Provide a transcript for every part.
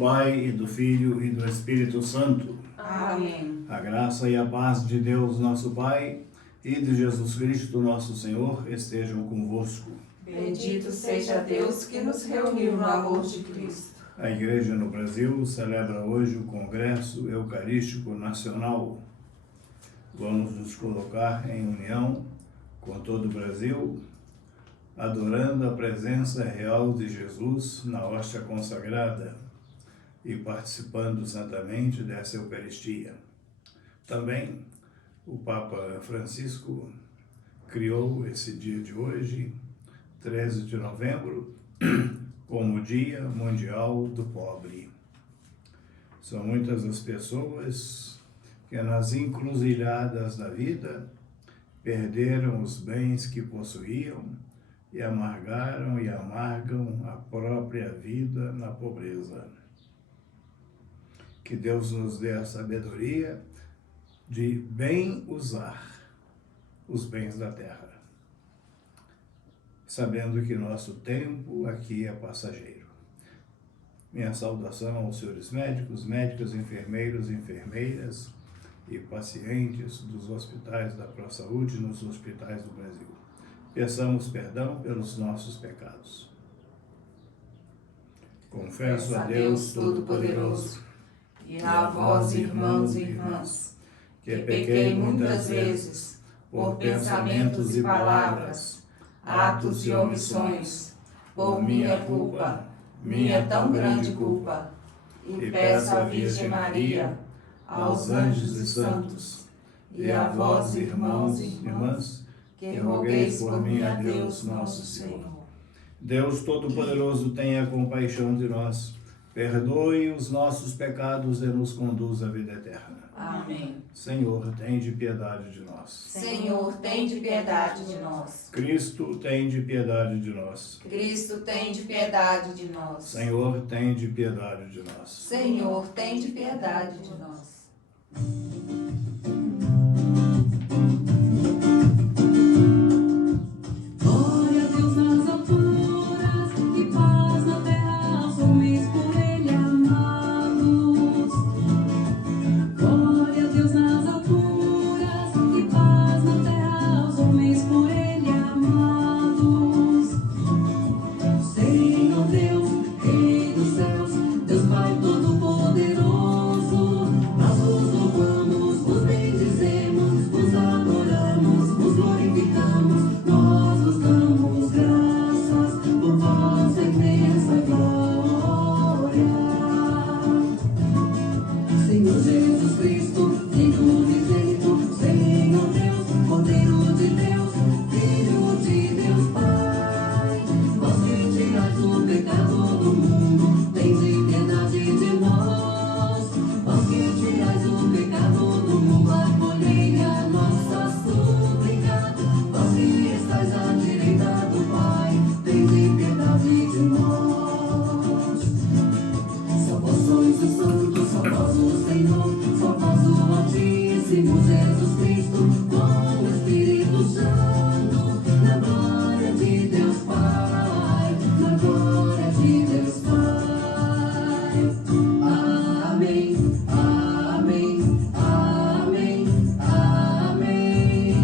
Pai, e do Filho, e do Espírito Santo. Amém. A graça e a paz de Deus, nosso Pai, e de Jesus Cristo, nosso Senhor, estejam convosco. Bendito seja Deus que nos reuniu no amor de Cristo. A Igreja no Brasil celebra hoje o Congresso Eucarístico Nacional. Vamos nos colocar em união com todo o Brasil, adorando a presença real de Jesus na hóstia consagrada e participando santamente dessa Eucaristia. Também o Papa Francisco criou esse dia de hoje, 13 de novembro, como Dia Mundial do Pobre. São muitas as pessoas que nas encruzilhadas da vida perderam os bens que possuíam e amargaram e amargam a própria vida na pobreza. Que Deus nos dê a sabedoria de bem usar os bens da terra, sabendo que nosso tempo aqui é passageiro. Minha saudação aos senhores médicos, médicas, enfermeiros, enfermeiras e pacientes dos hospitais da ProSaúde e nos hospitais do Brasil. Peçamos perdão pelos nossos pecados. Confesso a Deus Todo-Poderoso e a vós, irmãos e irmãs, que pequei muitas vezes por pensamentos e palavras, atos e omissões, por minha culpa, minha tão grande culpa, e peço à Virgem Maria, aos anjos e santos, e a vós, irmãos e irmãs, que rogueis por mim a Deus nosso Senhor. Deus Todo-Poderoso, tenha compaixão de nós, perdoe os nossos pecados e nos conduz à vida eterna. Amém. Senhor, tende piedade de nós. Senhor, tende piedade de nós. Cristo, tende piedade de nós. Cristo, tende piedade de nós. Senhor, tende piedade de nós. Senhor, tende piedade de nós. Glória a Deus nas alturas e paz na terra aos homens por Ele amados. Glória a Deus nas alturas e paz na terra aos homens por Ele amados. Senhor Deus, Rei dos céus, Deus Pai Todo-Poderoso, nós vos louvamos, vos bendizemos, vos adoramos, vos glorificamos, nós vos damos graças por vossa imensa glória. Senhor Jesus Cristo, Filho unigênito, Senhor Deus, Cordeiro de Deus, Filho de Deus Pai, vós que tirais o pecado do mundo, tende piedade de nós. Vós que tirais o pecado do mundo, acolhei a nossa súplica. Vós que estais à direita do Pai, tende piedade de nós. Só vós sois o Santo, só vós o Senhor, só vós o Altíssimo Jesus Cristo, com o Espírito Santo, na glória de Deus Pai, na glória de Deus Pai. Amém, amém, amém, amém,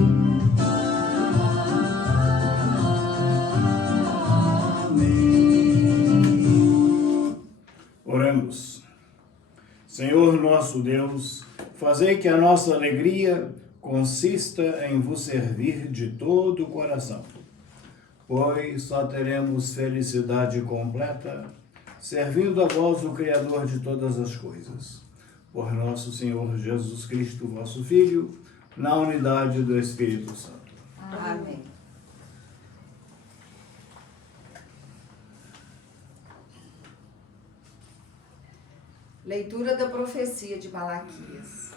amém. Oremos. Senhor nosso Deus, fazei que a nossa alegria consista em vos servir de todo o coração, pois só teremos felicidade completa servindo a vós, o Criador de todas as coisas. Por nosso Senhor Jesus Cristo, vosso Filho, na unidade do Espírito Santo. Amém. Leitura da profecia de Malaquias.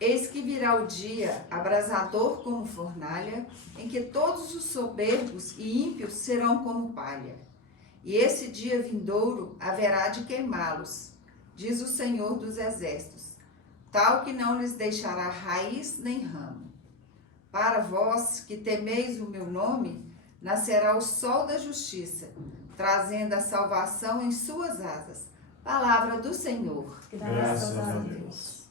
Eis que virá o dia, abrasador como fornalha, em que todos os soberbos e ímpios serão como palha. E esse dia vindouro haverá de queimá-los, diz o Senhor dos Exércitos, tal que não lhes deixará raiz nem ramo. Para vós que temeis o meu nome, nascerá o sol da justiça, trazendo a salvação em suas asas. Palavra do Senhor. Graças a Deus.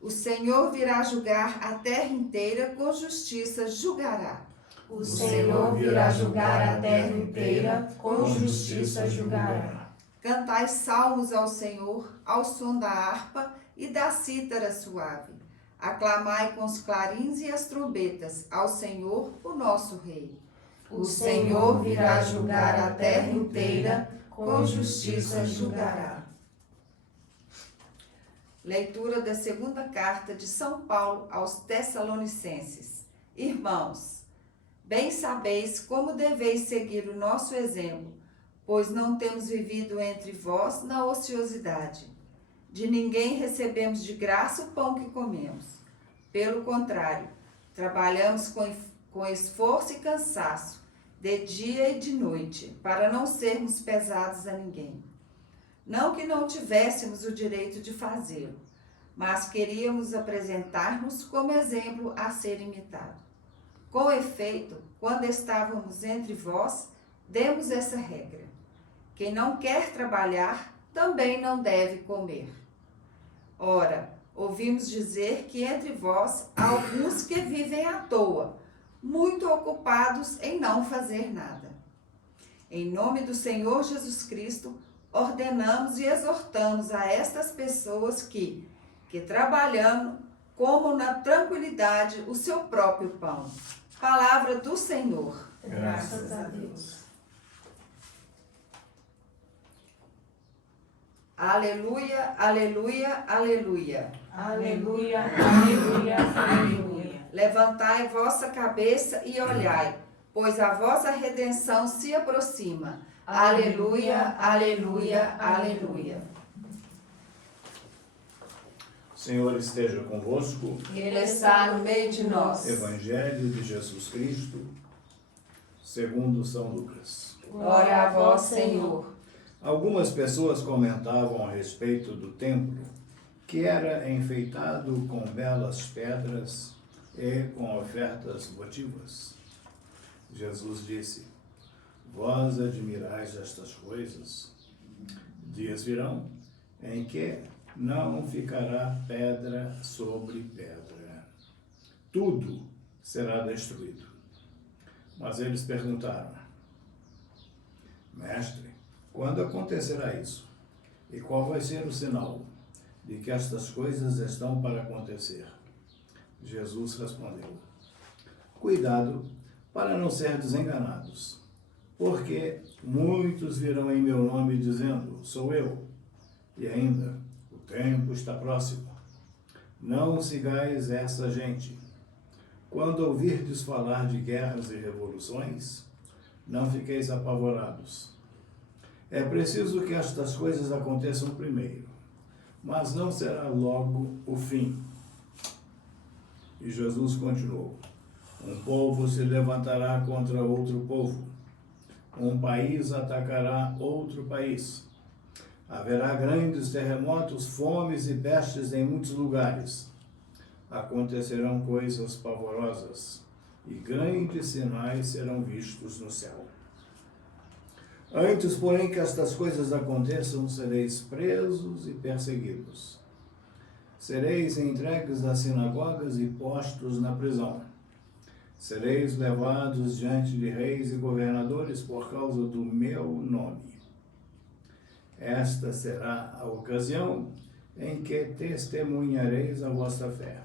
O Senhor virá julgar a terra inteira, com justiça julgará. O Senhor virá julgar a terra inteira, com justiça julgará. Cantai salmos ao Senhor, ao som da harpa e da cítara suave. Aclamai com os clarins e as trombetas ao Senhor, o nosso Rei. O Senhor virá julgar a terra inteira, com justiça julgará. Leitura da segunda carta de São Paulo aos Tessalonicenses. Irmãos, bem sabeis como deveis seguir o nosso exemplo, pois não temos vivido entre vós na ociosidade. De ninguém recebemos de graça o pão que comemos. Pelo contrário, trabalhamos com esforço e cansaço, de dia e de noite, para não sermos pesados a ninguém. Não que não tivéssemos o direito de fazê-lo, mas queríamos apresentar-nos como exemplo a ser imitado. Com efeito, quando estávamos entre vós, demos essa regra: quem não quer trabalhar, também não deve comer. Ora, ouvimos dizer que entre vós há alguns que vivem à toa, muito ocupados em não fazer nada. Em nome do Senhor Jesus Cristo, ordenamos e exortamos a estas pessoas que trabalhando, comam na tranquilidade o seu próprio pão. Palavra do Senhor. Graças a Deus. Aleluia, aleluia, aleluia. Aleluia, aleluia, aleluia. Levantai vossa cabeça e olhai, pois a vossa redenção se aproxima. Aleluia, aleluia, aleluia. O Senhor esteja convosco. Ele está no meio de nós. Evangelho de Jesus Cristo, segundo São Lucas. Glória a vós, Senhor. Algumas pessoas comentavam a respeito do templo, que era enfeitado com belas pedras e com ofertas votivas. Jesus disse: vós admirais estas coisas? Dias virão em que não ficará pedra sobre pedra. Tudo será destruído. Mas eles perguntaram: Mestre, quando acontecerá isso? E qual vai ser o sinal de que estas coisas estão para acontecer? Jesus respondeu: cuidado para não serdes enganados, porque muitos virão em meu nome dizendo: sou eu, e ainda o tempo está próximo. Não sigais essa gente. Quando ouvirdes falar de guerras e revoluções, não fiqueis apavorados. É preciso que estas coisas aconteçam primeiro, mas não será logo o fim. E Jesus continuou: um povo se levantará contra outro povo, um país atacará outro país. Haverá grandes terremotos, fomes e pestes em muitos lugares. Acontecerão coisas pavorosas, e grandes sinais serão vistos no céu. Antes, porém, que estas coisas aconteçam, sereis presos e perseguidos. Sereis entregues às sinagogas e postos na prisão. Sereis levados diante de reis e governadores por causa do meu nome. Esta será a ocasião em que testemunhareis a vossa fé.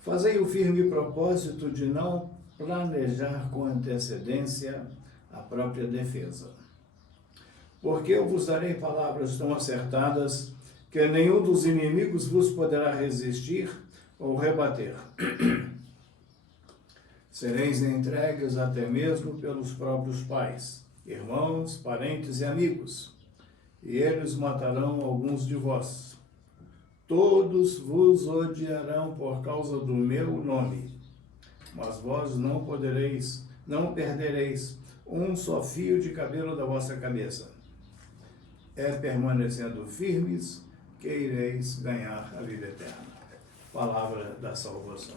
Fazei o firme propósito de não planejar com antecedência a própria defesa. Porque eu vos darei palavras tão acertadas que nenhum dos inimigos vos poderá resistir ou rebater. Sereis entregues até mesmo pelos próprios pais, irmãos, parentes e amigos, e eles matarão alguns de vós. Todos vos odiarão por causa do meu nome, mas vós não perdereis um só fio de cabelo da vossa cabeça. É permanecendo firmes que ireis ganhar a vida eterna. Palavra da salvação.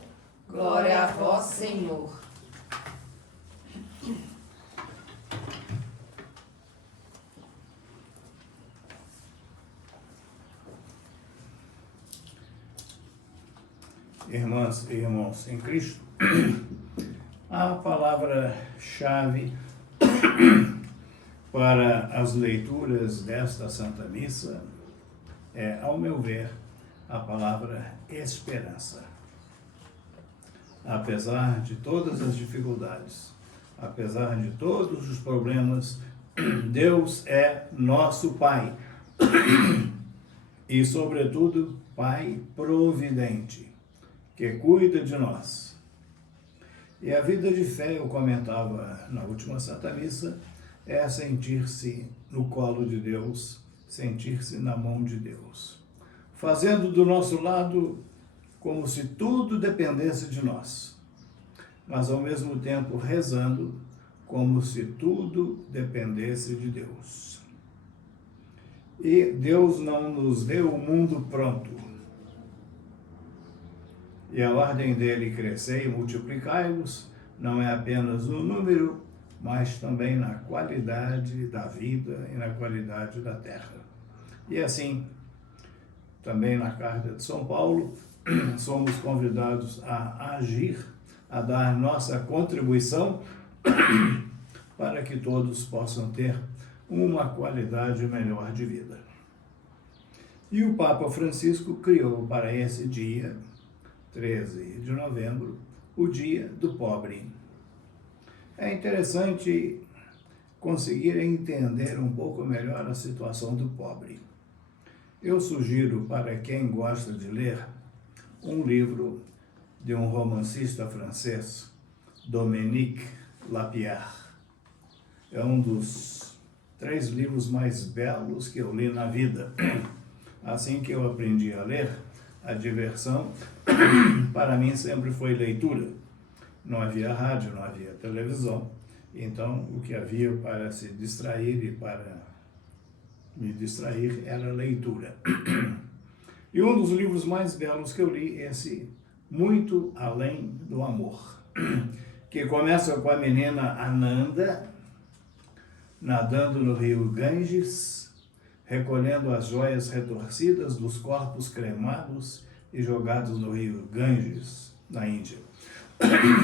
Glória a vós, Senhor. irmãs e irmãos em Cristo, a palavra-chave para as leituras desta Santa Missa é, ao meu ver, a palavra esperança. Apesar de todas as dificuldades, apesar de todos os problemas, Deus é nosso Pai. E, sobretudo, Pai providente, que cuida de nós. E a vida de fé, eu comentava na última Santa Missa, é sentir-se no colo de Deus, sentir-se na mão de Deus, fazendo do nosso lado como se tudo dependesse de nós, mas ao mesmo tempo rezando como se tudo dependesse de Deus. E Deus não nos deu o mundo pronto. E a ordem dele crescer e multiplicai-vos não é apenas no número, mas também na qualidade da vida e na qualidade da terra. E assim, também na carta de São Paulo, somos convidados a agir, a dar nossa contribuição para que todos possam ter uma qualidade melhor de vida. E o Papa Francisco criou para esse dia, 13 de novembro, o Dia do Pobre. É interessante conseguir entender um pouco melhor a situação do pobre. Eu sugiro para quem gosta de ler um livro de um romancista francês, Dominique Lapierre. É um dos 3 livros mais belos que eu li na vida. Assim que eu aprendi a ler, a diversão para mim sempre foi leitura. Não havia rádio, não havia televisão. Então, o que havia para se distrair e para me distrair era leitura. E um dos livros mais belos que eu li é esse Muito Além do Amor, que começa com a menina Ananda nadando no rio Ganges, recolhendo as joias retorcidas dos corpos cremados e jogados no rio Ganges, na Índia.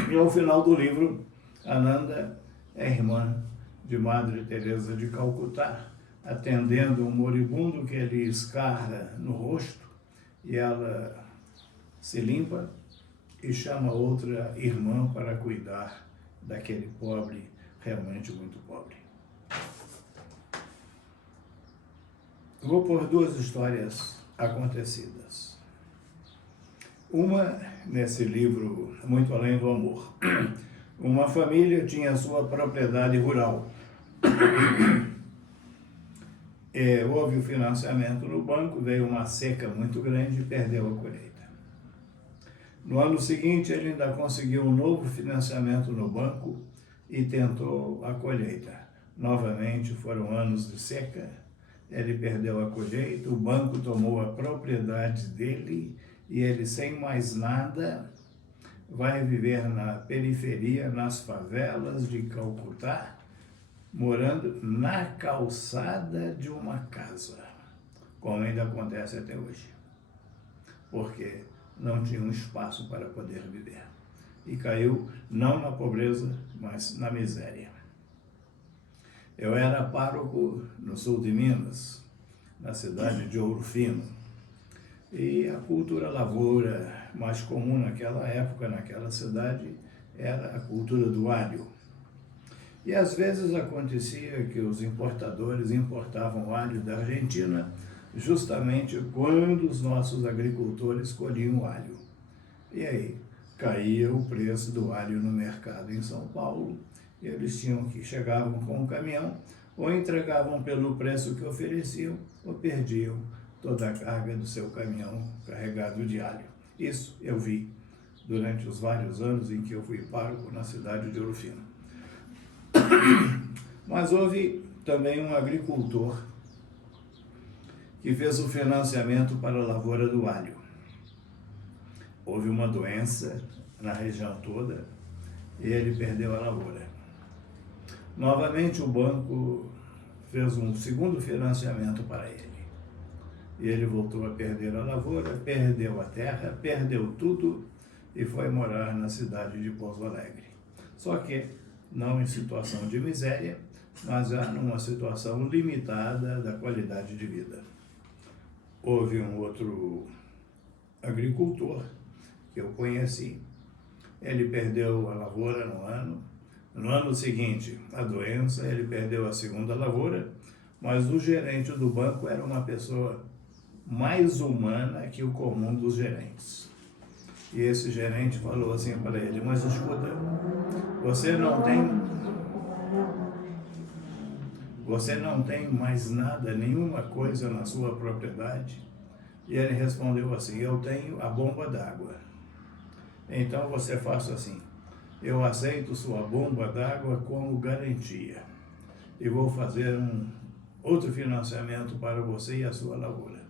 E ao final do livro, Ananda é irmã de Madre Teresa de Calcutá, atendendo um moribundo que lhe escarra no rosto, e ela se limpa e chama outra irmã para cuidar daquele pobre, realmente muito pobre. Vou pôr 2 histórias acontecidas. Uma, nesse livro Muito Além do Amor. Uma família tinha sua propriedade rural. Houve o financiamento no banco, veio uma seca muito grande e perdeu a colheita. No ano seguinte, ele ainda conseguiu um novo financiamento no banco e tentou a colheita. Novamente, foram anos de seca, ele perdeu a colheita, o banco tomou a propriedade dele e ele, sem mais nada, vai viver na periferia, nas favelas de Calcutá, morando na calçada de uma casa, como ainda acontece até hoje, porque não tinha um espaço para poder viver. E caiu não na pobreza, mas na miséria. Eu era pároco no sul de Minas, na cidade de Ouro Fino, e a cultura lavoura mais comum naquela época, naquela cidade, era a cultura do alho. E às vezes acontecia que os importadores importavam alho da Argentina justamente quando os nossos agricultores colhiam alho. E aí caía o preço do alho no mercado em São Paulo, e eles chegavam com um caminhão, ou entregavam pelo preço que ofereciam, ou perdiam toda a carga do seu caminhão carregado de alho. Isso eu vi durante os vários anos em que eu fui pároco na cidade de Ouro Fino. Mas houve também um agricultor que fez o financiamento para a lavoura do alho. Houve uma doença na região toda e ele perdeu a lavoura. Novamente o banco fez um segundo financiamento para ele. E ele voltou a perder a lavoura, perdeu a terra, perdeu tudo e foi morar na cidade de Pouso Alegre. Só que não em situação de miséria, mas já numa situação limitada da qualidade de vida. Houve um outro agricultor que eu conheci. Ele perdeu a lavoura no ano. No ano seguinte, a doença, ele perdeu a segunda lavoura, mas o gerente do banco era uma pessoa mais humana que o comum dos gerentes. E esse gerente falou assim para ele: mas escuta, você não tem mais nada, nenhuma coisa na sua propriedade? E ele respondeu assim: eu tenho a bomba d'água. Então você faça assim: eu aceito sua bomba d'água como garantia e vou fazer outro financiamento para você e a sua lavoura.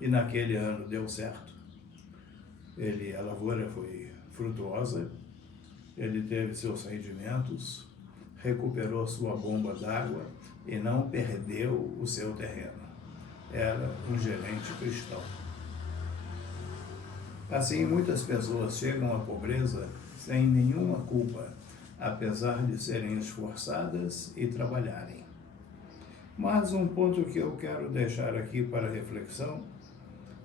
E naquele ano deu certo. A lavoura foi frutuosa, ele teve seus rendimentos, recuperou sua bomba d'água e não perdeu o seu terreno. Era um gerente cristão. Assim, muitas pessoas chegam à pobreza sem nenhuma culpa, apesar de serem esforçadas e trabalharem. Mas um ponto que eu quero deixar aqui para reflexão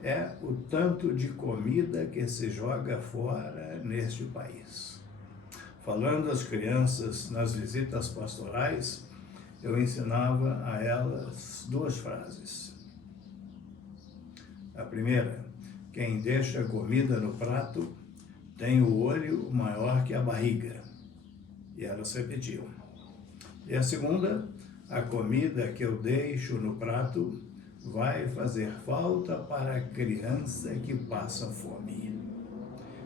é o tanto de comida que se joga fora neste país. Falando às crianças nas visitas pastorais, eu ensinava a elas duas frases. A primeira: quem deixa comida no prato tem o olho maior que a barriga. E elas repetiam. E a segunda: a comida que eu deixo no prato vai fazer falta para a criança que passa fome.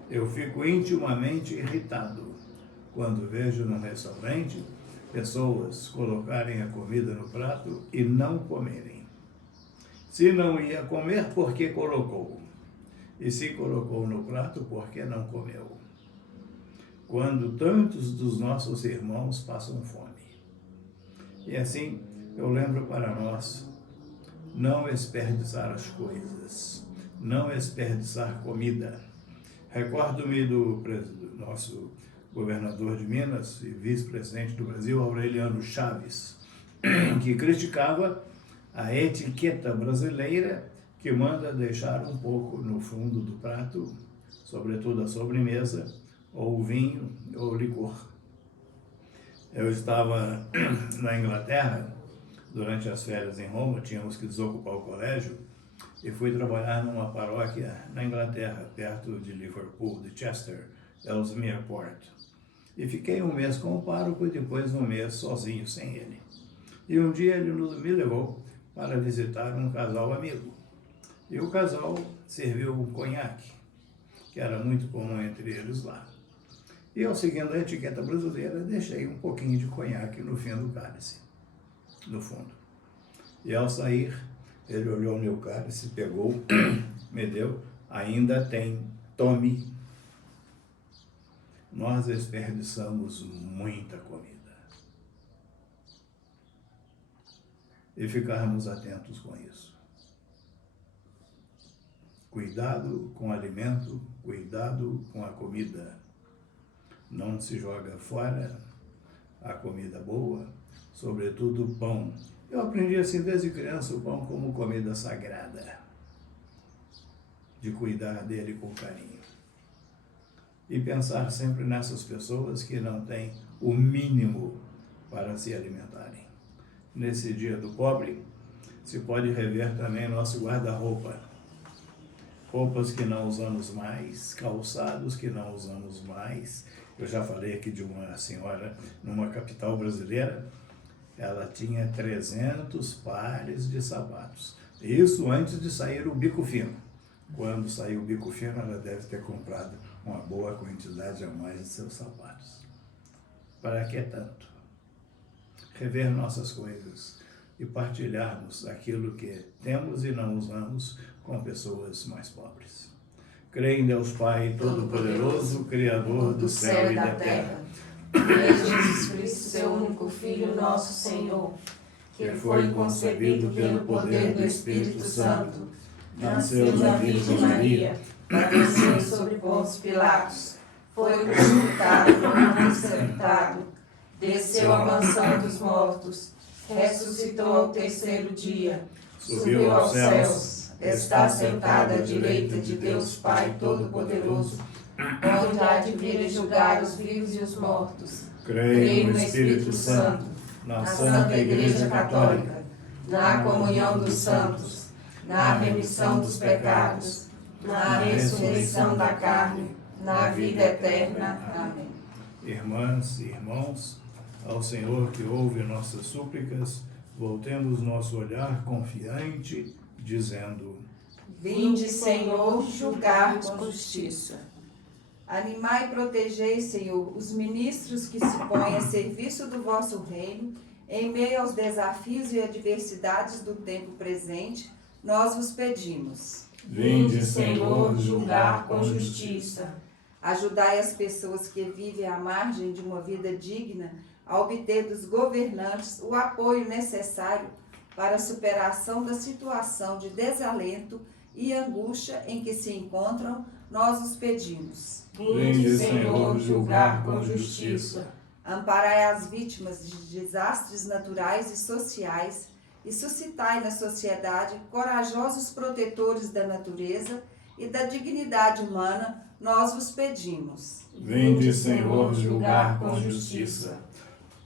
Eu fico intimamente irritado quando vejo num restaurante pessoas colocarem a comida no prato e não comerem. Se não ia comer, por que colocou? E se colocou no prato, por que não comeu? Quando tantos dos nossos irmãos passam fome. E assim, eu lembro para nós: não desperdiçar as coisas, não desperdiçar comida. Recordo-me do nosso governador de Minas e vice-presidente do Brasil, Aureliano Chaves, que criticava a etiqueta brasileira que manda deixar um pouco no fundo do prato, sobretudo a sobremesa, ou vinho, ou licor. Eu estava na Inglaterra, durante as férias em Roma, tínhamos que desocupar o colégio, e fui trabalhar numa paróquia na Inglaterra, perto de Liverpool, de Chester, Ellesmere Port. E fiquei um mês com o pároco e depois um mês sozinho, sem ele. E um dia ele me levou para visitar um casal amigo. E o casal serviu um conhaque, que era muito comum entre eles lá. E eu, seguindo a etiqueta brasileira, deixei um pouquinho de conhaque no fim do cálice, no fundo. E ao sair, ele olhou meu cálice, pegou, me deu: ainda tem, tome. Nós desperdiçamos muita comida. E ficarmos atentos com isso. Cuidado com o alimento, cuidado com a comida. Não se joga fora a comida boa, sobretudo o pão. Eu aprendi assim desde criança, o pão como comida sagrada, de cuidar dele com carinho. E pensar sempre nessas pessoas que não têm o mínimo para se alimentarem. Nesse dia do pobre, se pode rever também nosso guarda-roupa. Roupas que não usamos mais, calçados que não usamos mais. Eu já falei aqui de uma senhora numa capital brasileira. Ela tinha 300 pares de sapatos. Isso antes de sair o bico fino. Quando saiu o bico fino, ela deve ter comprado uma boa quantidade a mais de seus sapatos. Para que tanto? Rever nossas coisas e partilharmos aquilo que temos e não usamos com pessoas mais pobres. Creio em Deus Pai Todo-Poderoso, Criador do céu e da terra. Em Jesus Cristo, seu único Filho, nosso Senhor, que foi concebido pelo poder do Espírito Santo, nasceu da Virgem Maria, padeceu sobre Pôncio Pilatos, foi crucificado, morto e sepultado, desceu à mansão dos mortos, ressuscitou ao terceiro dia, subiu aos céus, está sentado à direita de Deus Pai Todo-Poderoso, onde há de vir julgar os vivos e os mortos. creio no Espírito Santo, na Santa Igreja Católica, na comunhão dos santos, na remissão dos pecados, na ressurreição da carne, na vida eterna. Amém. Irmãs e irmãos, ao Senhor que ouve nossas súplicas, voltemos nosso olhar confiante, dizendo: Vinde, Senhor, julgar com justiça. Animai e protegei, Senhor, os ministros que se põem a serviço do vosso reino, em meio aos desafios e adversidades do tempo presente, nós vos pedimos. Vinde, Senhor, julgar com justiça. Ajudai as pessoas que vivem à margem de uma vida digna a obter dos governantes o apoio necessário para a superação da situação de desalento e angústia em que se encontram, nós os pedimos. Vinde, Senhor, julgar com justiça. Amparai as vítimas de desastres naturais e sociais e suscitai na sociedade corajosos protetores da natureza e da dignidade humana, nós vos pedimos. Vinde, Senhor, julgar com justiça.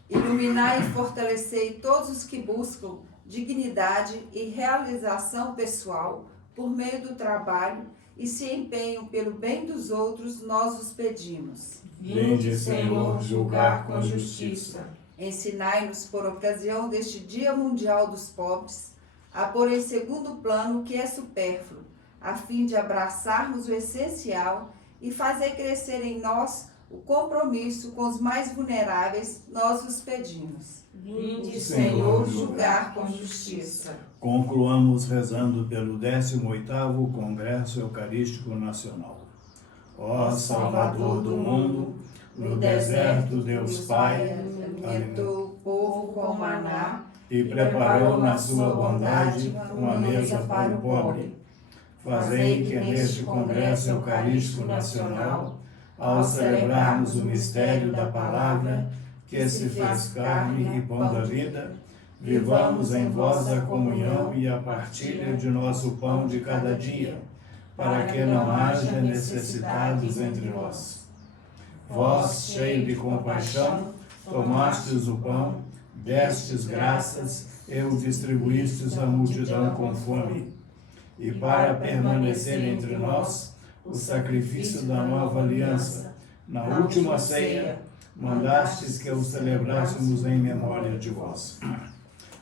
Iluminai e fortalecei todos os que buscam dignidade e realização pessoal por meio do trabalho e se empenham pelo bem dos outros, nós os pedimos. Vinde, Senhor, julgar com justiça. Ensinai-nos, por ocasião deste Dia Mundial dos Pobres, a pôr em segundo plano o que é supérfluo, a fim de abraçarmos o essencial e fazer crescer em nós o compromisso com os mais vulneráveis, nós os pedimos. Vinde, Senhor, julgar com justiça. Concluamos rezando pelo 18º Congresso Eucarístico Nacional. Ó Salvador do mundo, no deserto Deus Pai alimentou o povo com maná e preparou na sua bondade uma mesa para o pobre. Fazei que neste Congresso Eucarístico Nacional, ao celebrarmos o mistério da palavra que se fez carne e pão da vida, vivamos em vós a comunhão e a partilha de nosso pão de cada dia, para que não haja necessitados entre nós. Vós, cheio de compaixão, tomastes o pão, destes graças e o distribuístes à multidão com fome. E para permanecer entre nós, o sacrifício da nova aliança, na última ceia, mandastes que o celebrássemos em memória de vós.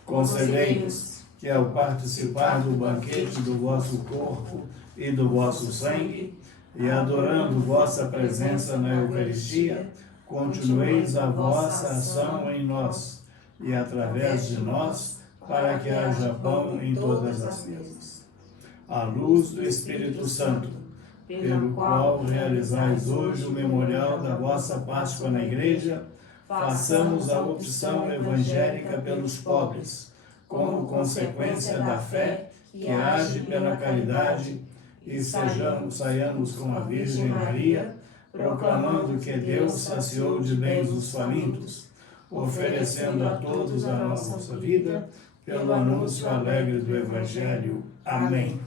Concedei-nos que, ao participar do banquete do vosso corpo e do vosso sangue, e adorando vossa presença na Eucaristia, continueis a vossa ação em nós, e através de nós, para que haja pão em todas as mesas. À luz do Espírito Santo, pelo qual realizais hoje o memorial da vossa Páscoa na Igreja, façamos a opção evangélica pelos pobres, como consequência da fé que age pela caridade, e saiamos com a Virgem Maria, proclamando que Deus saciou de bens os famintos, oferecendo a todos a nossa vida, pelo anúncio alegre do Evangelho. Amém.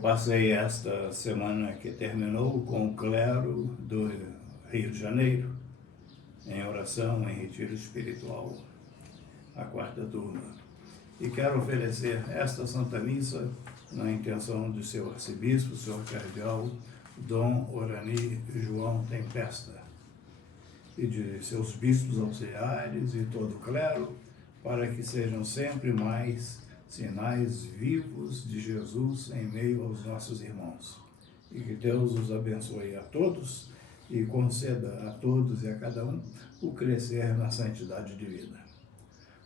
passei esta semana que terminou com o clero do Rio de Janeiro, em oração, em retiro espiritual, a quarta turma. E quero oferecer esta Santa Missa na intenção de seu arcebispo, seu cardeal, Dom Orani João Tempesta, e de seus bispos auxiliares e todo o clero, para que sejam sempre mais sinais vivos de Jesus em meio aos nossos irmãos. E que Deus os abençoe a todos e conceda a todos e a cada um o crescer na santidade de vida.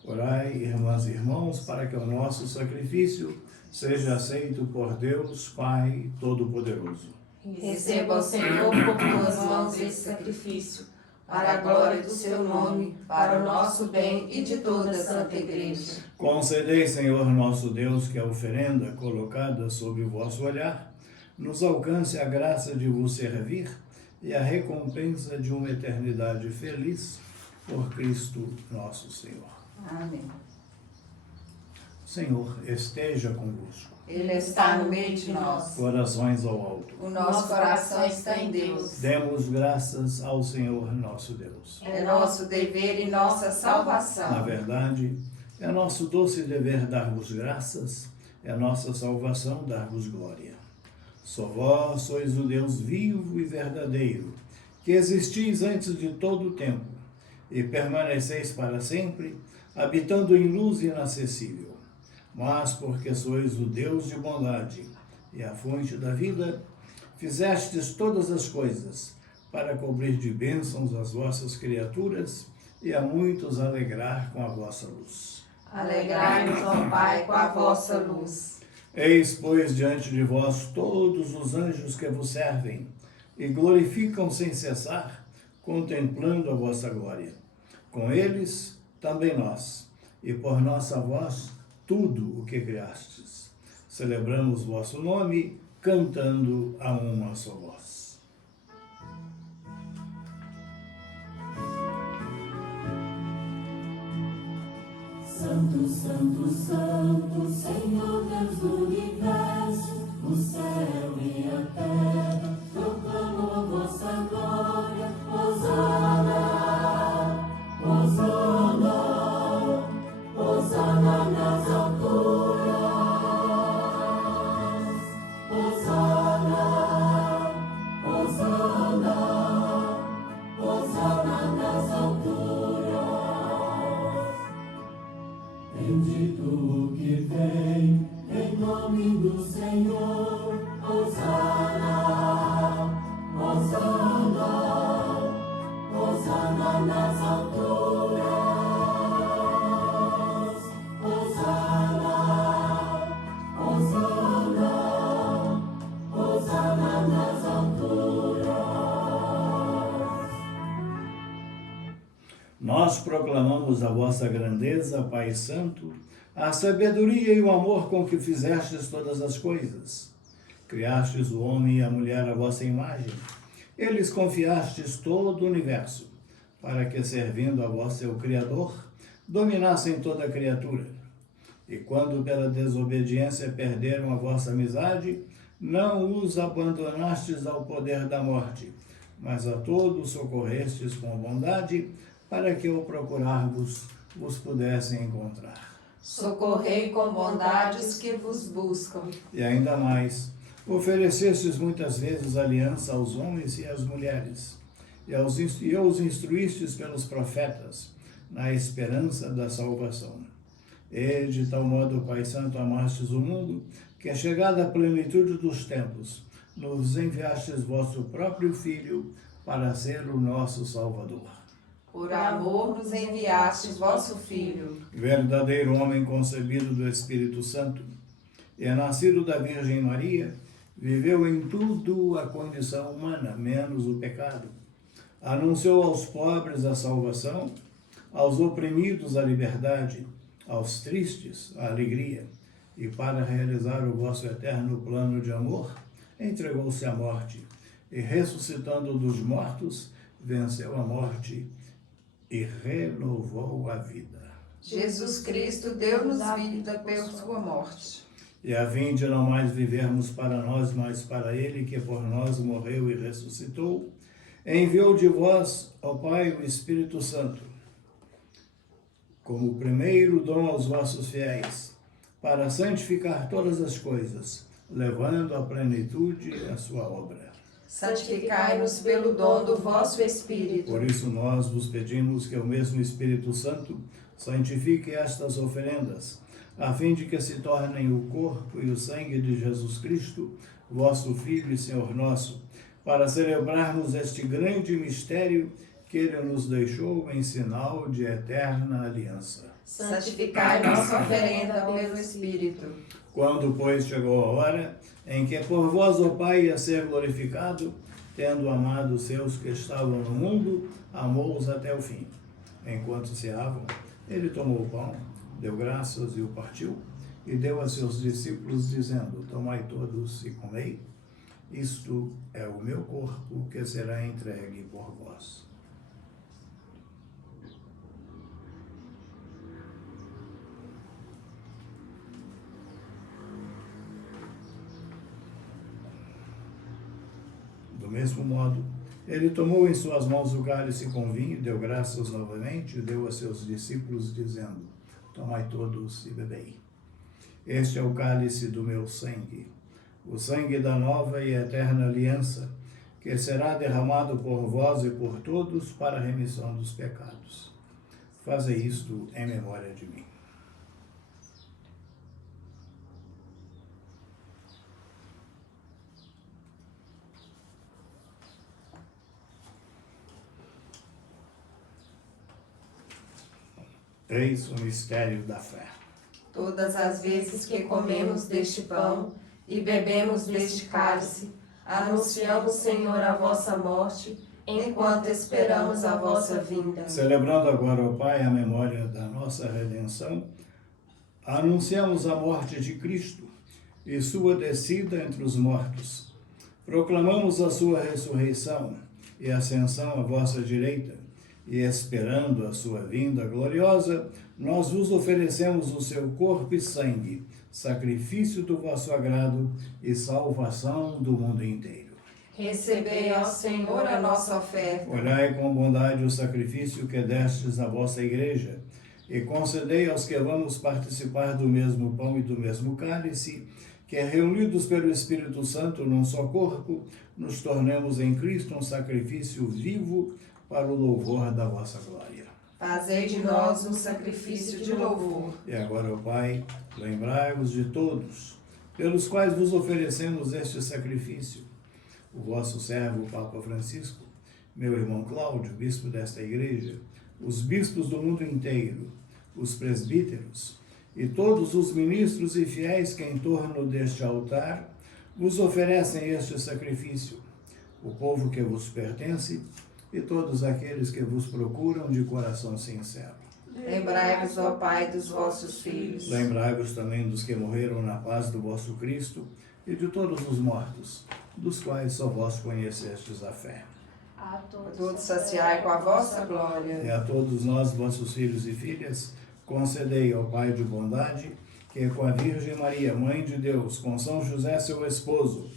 Orai, irmãs e irmãos, para que o nosso sacrifício seja aceito por Deus, Pai Todo-Poderoso. Receba, Senhor, por tuas mãos esse sacrifício, para a glória do seu nome, para o nosso bem e de toda a Santa Igreja. Concedei, Senhor nosso Deus, que a oferenda colocada sob o vosso olhar nos alcance a graça de vos servir e a recompensa de uma eternidade feliz por Cristo nosso Senhor. Amém. O Senhor esteja convosco. Ele está no meio de nós. Corações ao alto. O nosso coração está em Deus. Demos graças ao Senhor nosso Deus. É nosso dever e nossa salvação. Na verdade, é nosso doce dever dar-vos graças, é nossa salvação dar-vos glória. Só vós sois o Deus vivo e verdadeiro, que existis antes de todo o tempo, e permaneceis para sempre, habitando em luz inacessível. Mas porque sois o Deus de bondade e a fonte da vida, fizestes todas as coisas para cobrir de bênçãos as vossas criaturas e a muitos alegrar com a vossa luz. Alegrai-nos, ó Pai, com a vossa luz. Eis, pois, diante de vós todos os anjos que vos servem e glorificam sem cessar, contemplando a vossa glória. Com eles, também nós, e por nossa voz, tudo o que criastes. Celebramos vosso nome, cantando a uma só voz. Santo, Santo, Santo, Senhor Deus do universo, o céu e a terra proclamam a vossa glória. Hosana, Hosana, Hosana nas alturas. Hosana, Hosana, Hosana nas alturas. Bendito o que vem, em nome do Senhor. Hosana, Hosana, Hosana nas alturas. Hosana, Hosana, Hosana nas alturas. Nós proclamamos a vossa grandeza, Pai Santo, a sabedoria e o amor com que fizestes todas as coisas. Criastes o homem e a mulher à vossa imagem. Eles confiastes todo o universo, para que, servindo a vós, seu Criador, dominassem toda a criatura. E quando pela desobediência perderam a vossa amizade, não os abandonastes ao poder da morte, mas a todos socorrestes com bondade, para que, ao procurar-vos, vos pudessem encontrar. Socorrei com bondade os que vos buscam. E ainda mais, oferecestes muitas vezes aliança aos homens e às mulheres, e os instruístes pelos profetas, na esperança da salvação. E de tal modo, Pai Santo, amastes o mundo, que, chegada à plenitude dos tempos, nos enviastes vosso próprio Filho para ser o nosso Salvador. Por amor nos enviastes vosso Filho. Verdadeiro homem concebido do Espírito Santo, e nascido da Virgem Maria, viveu em tudo a condição humana, menos o pecado. Anunciou aos pobres a salvação, aos oprimidos a liberdade, aos tristes a alegria, e para realizar o vosso eterno plano de amor, entregou-se à morte, e ressuscitando dos mortos, venceu a morte e renovou a vida. Jesus Cristo deu-nos vida pela sua morte. e a fim de não mais vivermos para nós, mas para ele que por nós morreu e ressuscitou, enviou de vós, ó Pai, o Espírito Santo, como primeiro dom aos vossos fiéis, para santificar todas as coisas, levando à plenitude a sua obra. Santificai-nos pelo dom do vosso Espírito. Por isso nós vos pedimos que o mesmo Espírito Santo santifique estas oferendas, a fim de que se tornem o corpo e o sangue de Jesus Cristo, vosso Filho e Senhor nosso, para celebrarmos este grande mistério que ele nos deixou em sinal de eterna aliança. Santificai nossa oferenda pelo Espírito. Quando, pois, chegou a hora em que por vós, ó Pai, ia ser glorificado, tendo amado os seus que estavam no mundo, amou-os até o fim. Enquanto ceavam, ele tomou o pão, deu graças e o partiu, e deu a seus discípulos, dizendo: tomai todos e comei, isto é o meu corpo que será entregue por vós. Do mesmo modo, ele tomou em suas mãos o cálice com vinho, deu graças novamente e deu a seus discípulos, dizendo: tomai todos e bebei. Este é o cálice do meu sangue, o sangue da nova e eterna aliança, que será derramado por vós e por todos para a remissão dos pecados. Fazei isto em memória de mim. Eis o mistério da fé. Todas as vezes que comemos deste pão e bebemos deste cálice, anunciamos, Senhor, a vossa morte, enquanto esperamos a vossa vinda. Celebrando agora, ó Pai, a memória da nossa redenção, anunciamos a morte de Cristo e sua descida entre os mortos. Proclamamos a sua ressurreição e ascensão à vossa direita, e esperando a sua vinda gloriosa, nós vos oferecemos o seu corpo e sangue, sacrifício do vosso agrado e salvação do mundo inteiro. Recebei, ó Senhor, a nossa oferta. Olhai com bondade o sacrifício que destes à vossa igreja, e concedei aos que vamos participar do mesmo pão e do mesmo cálice, que, reunidos pelo Espírito Santo num só corpo, nos tornemos em Cristo um sacrifício vivo para o louvor da vossa glória. Fazei de nós um sacrifício de louvor. E agora, ó Pai, lembrai-vos de todos, pelos quais vos oferecemos este sacrifício. O vosso servo, o Papa Francisco, meu irmão Cláudio, bispo desta igreja, os bispos do mundo inteiro, os presbíteros e todos os ministros e fiéis que em torno deste altar vos oferecem este sacrifício, o povo que vos pertence e todos aqueles que vos procuram de coração sincero. Lembrai-vos, ó Pai, dos vossos filhos. Lembrai-vos também dos que morreram na paz do vosso Cristo e de todos os mortos, dos quais só vós conhecestes a fé. A todos saciai com a vossa glória. E a todos nós, vossos filhos e filhas, concedei, ó Pai de bondade, que com a Virgem Maria, Mãe de Deus, com São José, seu esposo,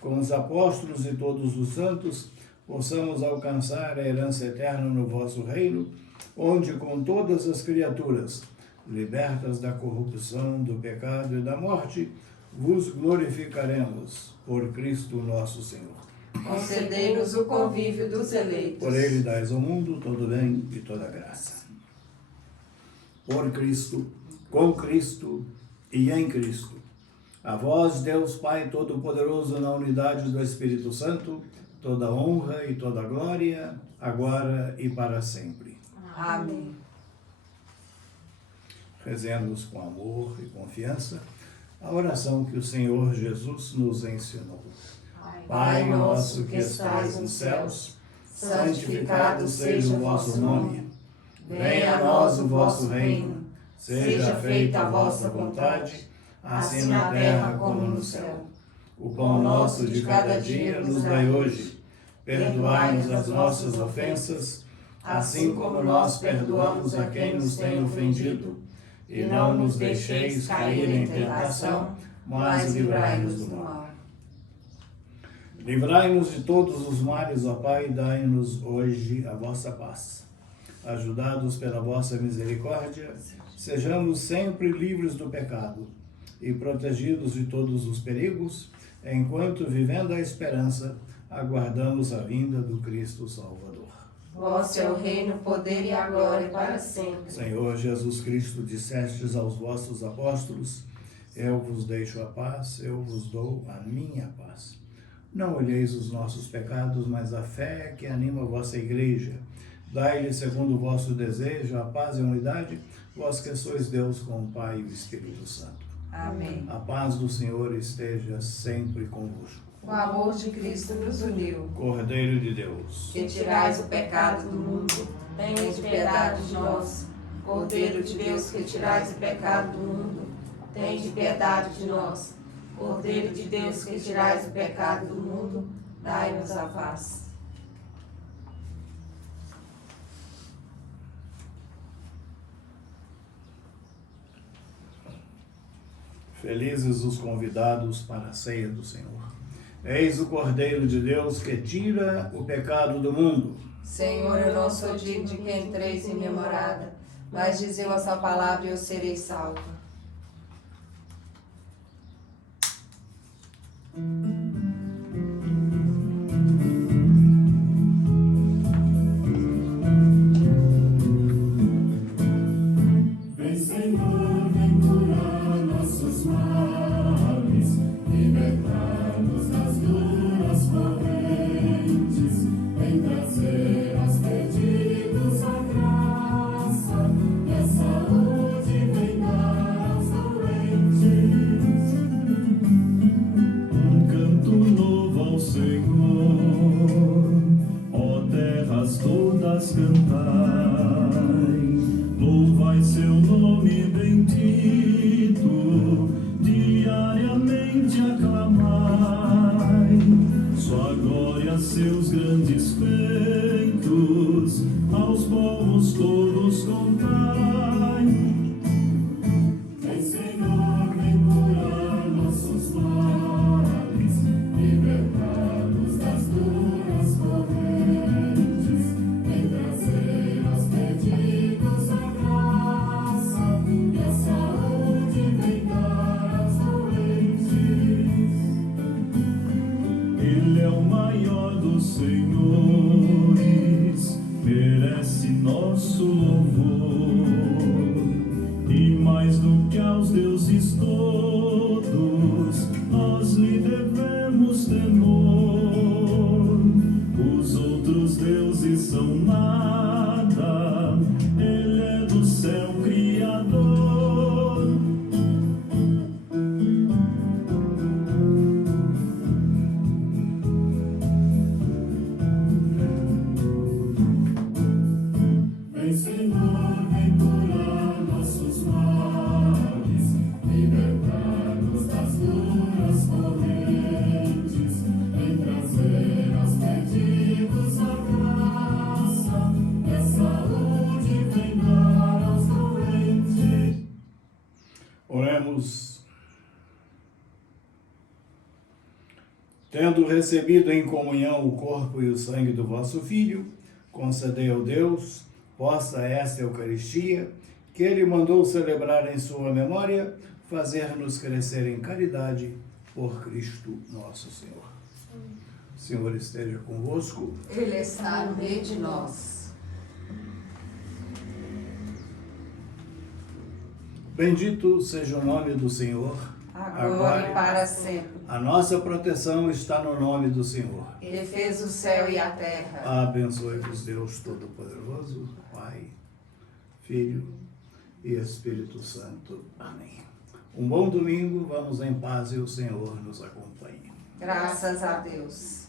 com os apóstolos e todos os santos, possamos alcançar a herança eterna no vosso reino, onde com todas as criaturas, libertas da corrupção, do pecado e da morte, vos glorificaremos por Cristo nosso Senhor. Concedei-nos o convívio dos eleitos. Por ele dais ao mundo todo bem e toda graça. Por Cristo, com Cristo e em Cristo. A vós, Deus Pai Todo-Poderoso, na unidade do Espírito Santo, toda honra e toda glória, agora e para sempre. Amém. Rezemos com amor e confiança a oração que o Senhor Jesus nos ensinou. Pai nosso que estais nos céus, santificado seja o vosso nome. Venha a nós o vosso reino. Seja feita a vossa vontade, assim na terra como no céu. O pão nosso de cada dia nos dai hoje. Perdoai-nos as nossas ofensas, assim como nós perdoamos a quem nos tem ofendido. E não nos deixeis cair em tentação, mas livrai-nos do mal. Livrai-nos de todos os males, ó Pai, e dai-nos hoje a vossa paz. Ajudados pela vossa misericórdia, sejamos sempre livres do pecado e protegidos de todos os perigos, enquanto, vivendo a esperança, aguardamos a vinda do Cristo Salvador. Vosso é o reino, o poder e a glória para sempre. Senhor Jesus Cristo, dissestes aos vossos apóstolos: eu vos deixo a paz, eu vos dou a minha paz. Não olheis os nossos pecados, mas a fé que anima a vossa igreja. Dai-lhe, segundo o vosso desejo, a paz e a unidade, vós que sois Deus com o Pai e o Espírito Santo. Amém. A paz do Senhor esteja sempre convosco. O amor de Cristo nos uniu. Cordeiro de Deus, Que tirais o pecado do mundo, tende piedade de nós. Cordeiro de Deus, que tirais o pecado do mundo, tende piedade de nós. Cordeiro de Deus, que tirais o pecado do mundo, dai-nos a paz. felizes os convidados para a ceia do Senhor. Eis o Cordeiro de Deus que tira o pecado do mundo. Senhor, eu não sou digno de que entreis em minha morada, mas dizei a sua palavra e eu serei salvo. Vem, Senhor, vem curar nossos males, libertar-nos das duras correntes, vem trazer aos perdidos a graça e a saúde, vem dar aos doentes. Um canto novo ao Senhor, ó terras todas cantai, louvai seu nome bendito, diariamente aclamai sua glória, seus grandes feitos, aos povos todos contai. Vem, Senhor, vem curar nossos males, libertar-nos das duras correntes, vem trazer aos perdidos a graça e a saúde, vem dar aos doentes. Ele é o maior dos senhores, merece nosso louvor, e mais do que aos deuses todos, nós lhe devemos temor. Os outros deuses são nada, ele é do céu criador. Vem, Senhor, vem curar nossos males, libertar-nos das duras correntes, vem trazer aos perdidos a graça e a saúde, vem dar aos doentes. Oremos. Tendo recebido em comunhão o corpo e o sangue do vosso Filho, concedei ao Deus, possa esta Eucaristia, que Ele mandou celebrar em sua memória, fazer-nos crescer em caridade por Cristo nosso Senhor. O Senhor esteja convosco. Ele está no meio de nós. Bendito seja o nome do Senhor. Agora e para sempre. A nossa proteção está no nome do Senhor. Ele fez o céu e a terra. Abençoe-vos Deus Todo-Poderoso, Pai, Filho e Espírito Santo. Amém. Um bom domingo, vamos em paz e o Senhor nos acompanhe. Graças a Deus.